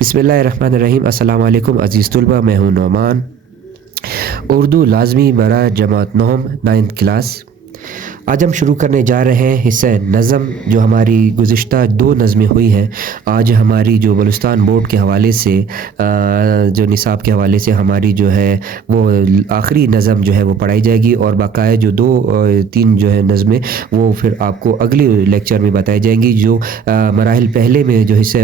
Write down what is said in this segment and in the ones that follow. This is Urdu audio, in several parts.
بسم اللہ الرحمن الرحیم۔ السلام علیکم عزیز طلبہ، میں ہوں نعمان، اردو لازمی برائے جماعت نہم 9th کلاس۔ آج ہم شروع کرنے جا رہے ہیں حصہ نظم، جو ہماری گزشتہ 2 نظمیں ہوئی ہیں۔ آج ہماری جو بلوچستان بورڈ کے حوالے سے جو نصاب کے حوالے سے ہماری جو ہے وہ آخری نظم جو ہے وہ پڑھائی جائے گی، اور باقاعدہ جو 2-3 جو ہے نظمیں وہ پھر آپ کو اگلی لیکچر میں بتائی جائیں گی، جو مراحل پہلے میں جو حصہ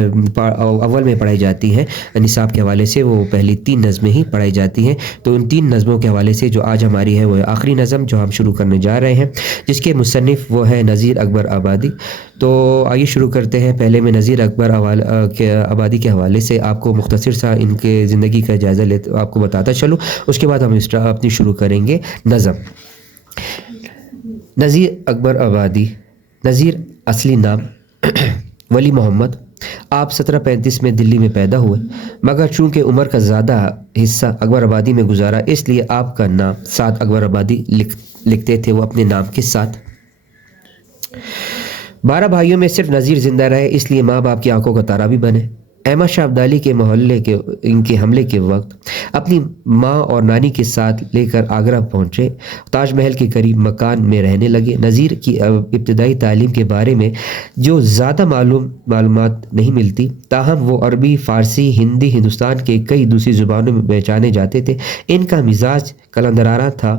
اول میں پڑھائی جاتی ہیں نصاب کے حوالے سے، وہ پہلی 3 نظمیں ہی پڑھائی جاتی ہیں۔ تو ان 3 نظموں کے حوالے سے جو آج ہماری ہے وہ آخری نظم جو ہم شروع کرنے جا رہے ہیں، جس کے مصنف وہ ہے نذیر اکبر آبادی۔ تو آئیے شروع کرتے ہیں۔ پہلے میں نذیر اکبر آبادی کے حوالے سے آپ کو مختصر سا ان کے زندگی کا جائزہ آپ کو بتاتا چلوں، اس کے بعد ہم اپنی شروع کریں گے نظم۔ نذیر اکبر آبادی، نذیر اصلی نام ولی محمد۔ آپ 1735 میں دلی میں پیدا ہوئے، مگر چونکہ عمر کا زیادہ حصہ اکبر آبادی میں گزارا، اس لیے آپ کا نام ساتھ اکبر آبادی لکھتے تھے وہ اپنے نام کے ساتھ۔ 12 بھائیوں میں صرف نذیر زندہ رہے، اس لیے ماں باپ کی آنکھوں کا تارا بھی بنے۔ احمد شاہ ابدالی کے ان کے حملے کے وقت اپنی ماں اور نانی کے ساتھ لے کر آگرہ پہنچے، تاج محل کے قریب مکان میں رہنے لگے۔ نذیر کی ابتدائی تعلیم کے بارے میں جو زیادہ معلومات نہیں ملتی، تاہم وہ عربی، فارسی، ہندی، ہندوستان کے کئی دوسری زبانوں میں پہچانے جاتے تھے۔ ان کا مزاج قلندرانہ تھا،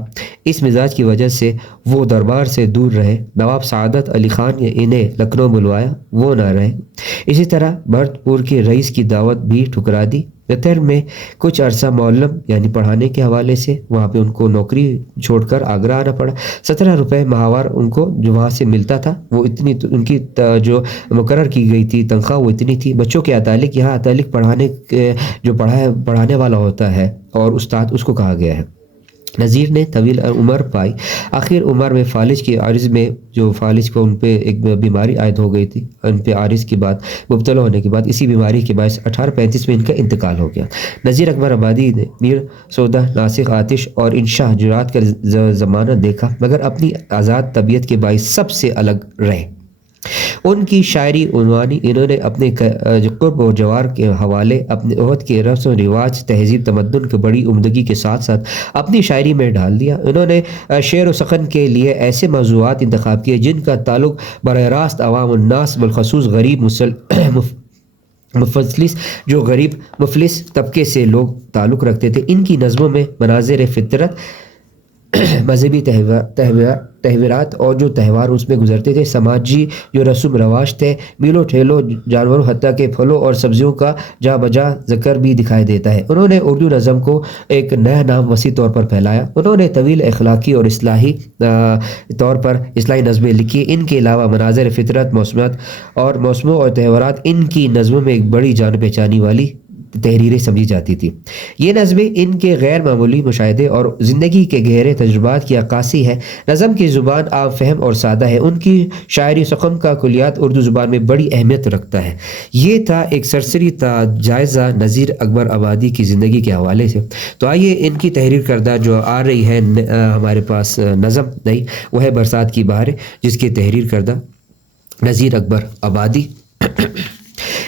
اس مزاج کی وجہ سے وہ دربار سے دور رہے۔ نواب سعادت علی خان نے انہیں لکھنؤ بلوایا، وہ نہ رہے۔ اسی طرح بھرت پور کے رئیس کی دعوت بھی ٹھکرا دی۔ قطر میں کچھ عرصہ معلم یعنی پڑھانے کے حوالے سے وہاں پہ ان کو نوکری چھوڑ کر آگرہ آنا پڑا۔ 17 روپے ماہوار ان کو جو وہاں سے ملتا تھا، وہ اتنی ان کی جو مقرر کی گئی تھی تنخواہ وہ اتنی تھی۔ بچوں کے اتالق، یہاں اتالق پڑھانے والا ہوتا ہے اور استاد اس کو کہا گیا ہے۔ نذیر نے طویل عمر پائی، آخر عمر میں فالج کے عارض میں جو فالج کو ان پہ ایک بیماری عائد ہو گئی تھی، ان پہ عارض کے بعد مبتلا ہونے کے بعد اسی بیماری کے باعث 1835 میں ان کا انتقال ہو گیا۔ نذیر اکبر آبادی نے میر سودہ، ناسخ آتش اور انشا جرات کا زمانہ دیکھا، مگر اپنی آزاد طبیعت کے باعث سب سے الگ رہے۔ ان کی شاعری عنوانی انہوں نے اپنے قرب و جوار کے حوالے، اپنے عہد کے رسم و رواج، تہذیب تمدن کو بڑی عمدگی کے ساتھ ساتھ اپنی شاعری میں ڈال دیا۔ انہوں نے شعر و سخن کے لیے ایسے موضوعات انتخاب کیے جن کا تعلق براہ راست عوام الناس، بالخصوص غریب مفلس جو غریب مفلس طبقے سے لوگ تعلق رکھتے تھے۔ ان کی نظموں میں مناظر فطرت، مذہبی تہوارات اور جو تہوار اس میں گزرتے تھے، سماجی جو رسم رواج تھے، میلوں ٹھیلوں، جانوروں حتیٰ کہ پھلوں اور سبزیوں کا جا بجا ذکر بھی دکھائی دیتا ہے۔ انہوں نے اردو نظم کو ایک نیا نام وسیع طور پر پھیلایا۔ انہوں نے طویل اخلاقی اور اصلاحی طور پر اصلاحی نظمیں لکھی۔ ان کے علاوہ مناظر فطرت، موسموں اور تہوارات ان کی نظموں میں ایک بڑی جان پہچانی والی تحریریں سمجھی جاتی تھی۔ یہ نظمیں ان کے غیر معمولی مشاہدے اور زندگی کے گہرے تجربات کی عکاسی ہے۔ نظم کی زبان عام فہم اور سادہ ہے۔ ان کی شاعری سخن کا کلیات اردو زبان میں بڑی اہمیت رکھتا ہے۔ یہ تھا ایک سرسری جائزہ نذیر اکبر آبادی کی زندگی کے حوالے سے۔ تو آئیے ان کی تحریر کردہ جو آ رہی ہے ہمارے پاس نظم نئی، وہ ہے برسات کی بہاریں، جس کی تحریر کردہ نذیر اکبر آبادی۔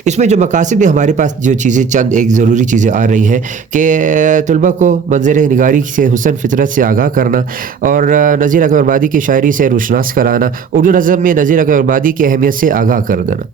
اس میں جو مقاصد میں ہمارے پاس جو چیزیں چند ایک ضروری چیزیں آ رہی ہیں کہ طلبہ کو منظر نگاری سے، حسن فطرت سے آگاہ کرنا، اور نذیر اکبر آبادی کی شاعری سے روشناس کرانا، اردو نظم میں نذیر اکبر آبادی کی اہمیت سے آگاہ کر دینا۔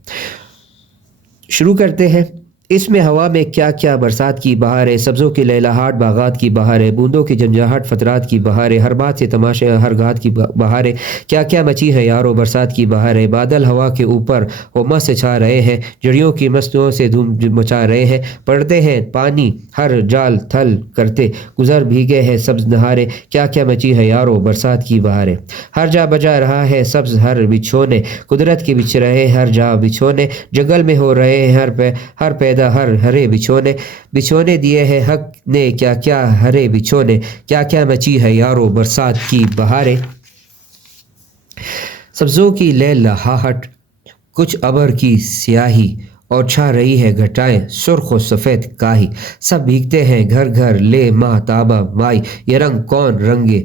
شروع کرتے ہیں۔ اس میں ہوا میں کیا کیا برسات کی بہار ہے، سبزوں کی لہلہاٹ باغات کی بہار ہے، بوندوں کی جھنجھاہٹ فترات کی بہار ہے، ہر بات سے تماشے ہر گات کی بہار ہے، کیا کیا مچی ہے یارو برسات کی بہار ہے، بادل ہوا کے اوپر ہومس سے چھا رہے ہیں، جڑیوں کی مستیوں سے دھوم مچا رہے ہیں، پڑتے ہیں پانی ہر جال تھل کرتے، گزر بھیگے ہیں سبز نہارے، کیا کیا مچی ہے یارو برسات کی بہار ہے، ہر جا بجا رہا ہے سبز ہر بچھونے، قدرت کے بچھ رہے ہر جا بچھونے، جنگل میں ہو رہے ہیں ہر پیدا ہر ہرے بچھونے دیے ہیں حق نے، کیا کیا ہرے بچھونے، کیا کیا مچی ہے یارو برسات کی بہاریں، سبزوں کی لیل لہاہٹ، کچھ ابر کی سیاہی اور چھا رہی ہے گھٹائیں سرخ و سفید کاہی، سب بھیگتے ہیں گھر گھر لے ماہتابہ مائی، یہ رنگ کون رنگے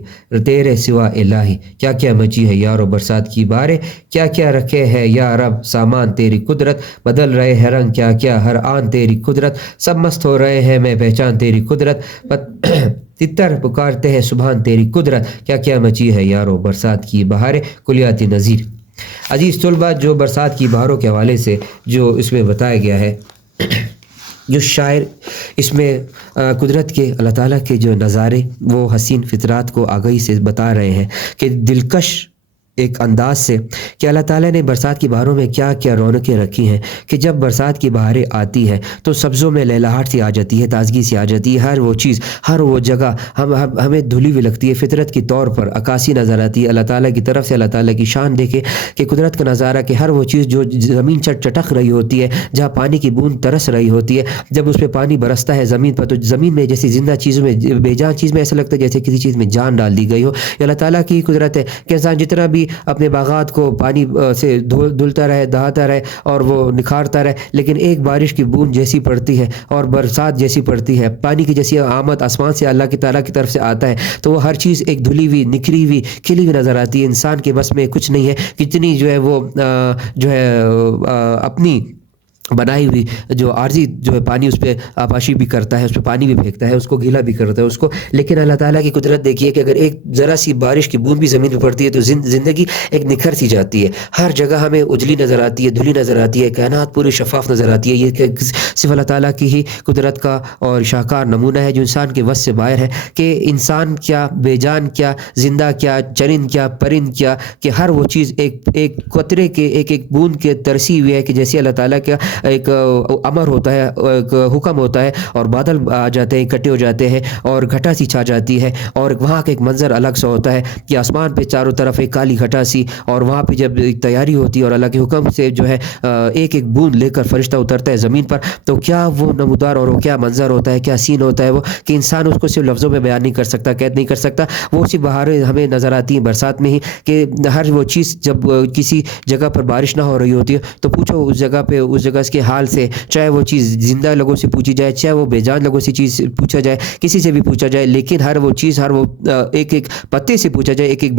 تیرے سوا الہی، کیا کیا مچی ہے یارو برسات کی باریں، کیا کیا رکھے ہے یا رب سامان تیری قدرت، بدل رہے ہیں رنگ کیا کیا ہر آن تیری قدرت، سب مست ہو رہے ہیں میں پہچان تیری قدرت، تتر پکارتے ہیں سبحان تیری قدرت، کیا کیا مچی ہے یارو برسات کی بہاریں۔ کلیاتی نظیر۔ عزیز طلباء، جو برسات کی بہاروں کے حوالے سے جو اس میں بتایا گیا ہے، جو شاعر اس میں قدرت کے اللہ تعالیٰ کے جو نظارے وہ حسین فطرات کو آگہی سے بتا رہے ہیں کہ دلکش ایک انداز سے کہ اللہ تعالیٰ نے برسات کی بہاروں میں کیا کیا رونقیں رکھی ہیں کہ جب برسات کی بہاریں آتی ہیں تو سبزوں میں لہلہاٹ سی آ جاتی ہے، تازگی سی آ جاتی ہے، ہر وہ چیز ہر وہ جگہ ہمیں دھلی ہوئی لگتی ہے، فطرت کی طور پر عکاسی نظر آتی ہے اللہ تعالیٰ کی طرف سے۔ اللہ تعالیٰ کی شان دیکھے کہ قدرت کا نظارہ کہ ہر وہ چیز جو زمین چٹک رہی ہوتی ہے، جہاں پانی کی بوند ترس رہی ہوتی ہے، جب اس پہ پانی برستا ہے زمین پر تو زمین میں جیسی زندہ چیزوں میں بے جان چیز میں ایسا لگتا ہے جیسے کسی چیز میں جان ڈال دی گئی ہو۔ یہ اللہ تعالیٰ کی قدرت ہے کہ انسان جتنا بھی اپنے باغات کو پانی سے دھلتا رہے، دہاتا رہے اور وہ نکھارتا رہے، لیکن ایک بارش کی بوند جیسی پڑتی ہے اور برسات جیسی پڑتی ہے، پانی کی جیسی آمد آسمان سے اللہ کی تعالیٰ کی طرف سے آتا ہے تو وہ ہر چیز ایک دھلی ہوئی، نکھری ہوئی، کھلی ہوئی نظر آتی ہے۔ انسان کے بس میں کچھ نہیں ہے، کتنی جو ہے وہ جو ہے اپنی بنائی ہوئی جو عارضی جو ہے پانی اس پہ آبپاشی بھی کرتا ہے، اس پہ پانی بھی پھینکتا ہے، اس کو گیلا بھی کرتا ہے اس کو، لیکن اللہ تعالیٰ کی قدرت دیکھیے کہ اگر ایک ذرا سی بارش کی بوند بھی زمین پہ پڑتی ہے تو زندگی ایک نکھر سی جاتی ہے، ہر جگہ ہمیں اجلی نظر آتی ہے، دھلی نظر آتی ہے، کائنات پوری شفاف نظر آتی ہے۔ یہ صرف اللہ تعالیٰ کی ہی قدرت کا اور شاہکار نمونہ ہے جو انسان کے وس سے باہر ہے کہ انسان کیا، بے جان کیا، زندہ کیا، چرند کیا، پرند کیا، کہ ہر وہ چیز ایک قطرے کے ایک بوند کے ترسی ہوئی ہے کہ جیسے اللہ تعالیٰ کا ایک امر ہوتا ہے، ایک حکم ہوتا ہے اور بادل آ جاتے ہیں، اکٹھے ہو جاتے ہیں اور گھٹا سی چھا جاتی ہے اور وہاں کا ایک منظر الگ سا ہوتا ہے کہ آسمان پہ چاروں طرف ایک کالی گھٹا سی، اور وہاں پہ جب تیاری ہوتی ہے اور اللہ کے حکم سے جو ہے ایک بوند لے کر فرشتہ اترتا ہے زمین پر تو کیا وہ نمودار اور وہ کیا منظر ہوتا ہے، کیا سین ہوتا ہے وہ کہ انسان اس کو صرف لفظوں میں بیان نہیں کر سکتا، قید نہیں کر سکتا۔ وہ اسی بہاریں ہمیں نظر آتی ہیں برسات میں ہی کہ ہر وہ چیز جب کسی جگہ پر بارش نہ ہو رہی ہوتی ہے تو پوچھو اس جگہ پہ، اس جگہ کے حال سے، چاہے وہ چیز زندہ لوگوں سے پوچھی جائے، چاہے وہ بے جان لوگوں سے چیز پوچھا جائے، کسی سے بھی پوچھا جائے، لیکن ہر وہ چیز، ہر وہ ایک پتے سے پوچھا جائے، ایک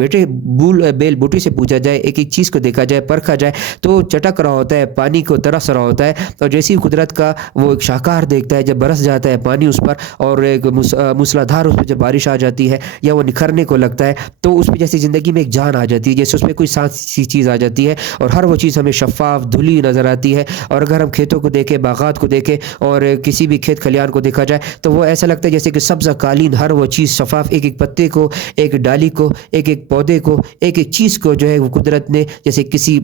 بیل بوٹی سے پوچھا جائے، ایک چیز کو دیکھا جائے، پرکھا جائے تو چٹک رہا ہوتا ہے، پانی کو ترس رہا ہوتا ہے، اور جیسی قدرت کا وہ ایک شاہکار دیکھتا ہے جب برس جاتا ہے پانی اس پر اور ایک موسلادھار اس پہ جب بارش آ جاتی ہے یا وہ نکھرنے کو لگتا ہے تو اس پہ جیسے زندگی میں ایک جان آ جاتی ہے، جیسے اس میں کوئی سانس سی چیز آ جاتی ہے اور ہر وہ چیز ہمیں شفاف دھلی نظر آتی ہے۔ اور اگر ہم کھیتوں کو دیکھیں، باغات کو دیکھیں اور کسی بھی کھیت کھلیان کو دیکھا جائے تو وہ ایسا لگتا ہے جیسے کہ سبزہ قالین، ہر وہ چیز شفاف، ایک پتے کو، ایک ڈالی کو، ایک پودے کو، ایک چیز کو جو ہے وہ قدرت نے جیسے کسی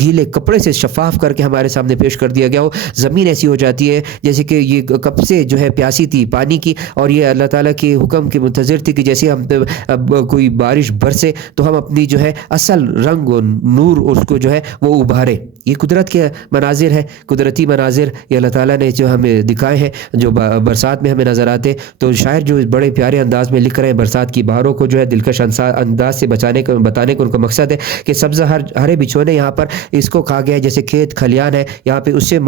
گیلے کپڑے سے شفاف کر کے ہمارے سامنے پیش کر دیا گیا ہو۔ زمین ایسی ہو جاتی ہے جیسے کہ یہ کب سے جو ہے پیاسی تھی پانی کی اور یہ اللہ تعالیٰ کے حکم کے منتظر تھی کہ جیسے ہم کوئی بارش برسے تو ہم اپنی جو ہے اصل رنگ و نور اس کو جو ہے وہ ابھارے۔ یہ قدرت کے مناظر ہے، قدرتی مناظر یہ اللہ تعالیٰ نے جو ہمیں دکھائے ہیں جو برسات میں ہمیں نظر آتے۔ تو شاعر جو بڑے پیارے انداز میں لکھ رہے ہیں برسات کی بہاروں کو جو ہے دلکش انداز سے بتانے کا ان کا مقصد ہے کہ سبزہ ہرے بچھونے، یہاں پر اس کو کہا گیا ہے جیسے کھیت کھلیان ہے، یہاں پہ اس سے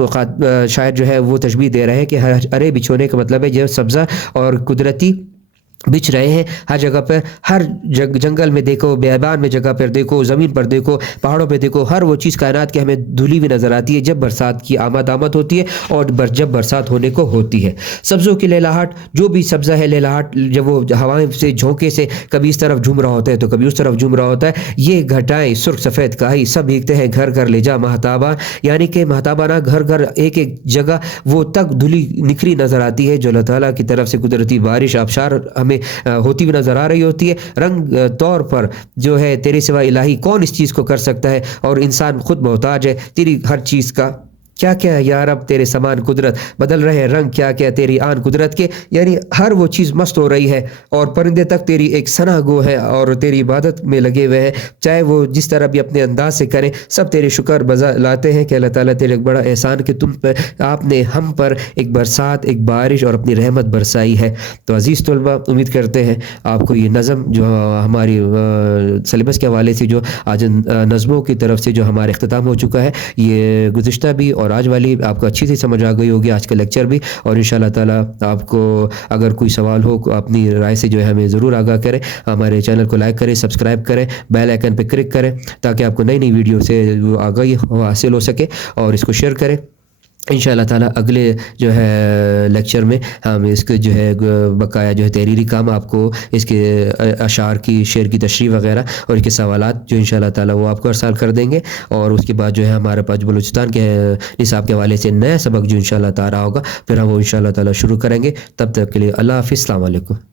شاعر جو ہے وہ تشبیہ دے رہے ہیں کہ ہرے بچھونے کا مطلب ہے جو سبزہ اور قدرتی بچھ رہے ہیں ہر جگہ پر، ہر جنگل میں دیکھو، بیابان میں جگہ پر دیکھو، زمین پر دیکھو، پہاڑوں پہ دیکھو، ہر وہ چیز کائنات کے ہمیں دھلی ہوئی نظر آتی ہے جب برسات کی آمد ہوتی ہے اور جب برسات ہونے کو ہوتی ہے۔ سبزوں کی لہلہاٹ، جو بھی سبزہ ہے لہلہاٹ جب وہ ہوائیں سے جھونکے سے کبھی اس طرف جھوم رہا ہوتا ہے تو کبھی اس طرف جھوم رہا ہوتا ہے، یہ گھٹائیں سرخ سفید کاہی سب بھیگتے ہیں گھر گھر لے جا ماہتاباں، یعنی کہ ماہتابانہ گھر گھر ایک جگہ وہ تک دھلی نکھری نظر آتی ہے جو اللہ تعالیٰ کی طرف سے قدرتی بارش آبشار ہمیں ہوتی ہوئی نظر آ رہی ہوتی ہے۔ رنگ طور پر جو ہے تیرے سوا الہی کون اس چیز کو کر سکتا ہے، اور انسان خود محتاج ہے تیری ہر چیز کا، کیا کیا یا رب تیرے سامان قدرت، بدل رہے رنگ کیا کیا تیری آن قدرت کے، یعنی ہر وہ چیز مست ہو رہی ہے اور پرندے تک تیری ایک ثنا گو ہے اور تیری عبادت میں لگے ہوئے ہیں، چاہے وہ جس طرح بھی اپنے انداز سے کریں، سب تیرے شکر بجا لاتے ہیں کہ اللہ تعالیٰ تیرے ایک بڑا احسان کہ تم پر، آپ نے ہم پر ایک برسات، ایک بارش اور اپنی رحمت برسائی ہے۔ تو عزیز طلباء، امید کرتے ہیں آپ کو یہ نظم جو ہماری سلیبس کے حوالے سے جو آج نظموں کی طرف سے جو ہمارا اختتام ہو چکا ہے، یہ گزشتہ بھی اور اور آج والی آپ کو اچھی سی سمجھ آ گئی ہوگی، آج کا لیکچر بھی، اور انشاءاللہ تعالیٰ آپ کو اگر کوئی سوال ہو اپنی رائے سے جو ہے ہمیں ضرور آگاہ کریں، ہمارے چینل کو لائک کریں، سبسکرائب کریں، بیل آئیکن پہ کلک کریں تاکہ آپ کو نئی نئی ویڈیو سے آگاہی حاصل ہو سکے، اور اس کو شیئر کریں۔ انشاءاللہ تعالیٰ اگلے جو ہے لیکچر میں ہم اس کے جو ہے بقایا جو ہے تحریری کام آپ کو اس کے اشعار کی، شعر کی تشریح وغیرہ اور اس کے سوالات جو انشاءاللہ تعالیٰ وہ آپ کو ارسال کر دیں گے، اور اس کے بعد جو ہے ہمارے پاس بلوچستان کے نصاب کے حوالے سے نیا سبق جو انشاءاللہ تعالیٰ ہوگا، پھر ہم وہ انشاءاللہ تعالیٰ شروع کریں گے۔ تب تک کے لیے اللہ حافظ، السلام علیکم۔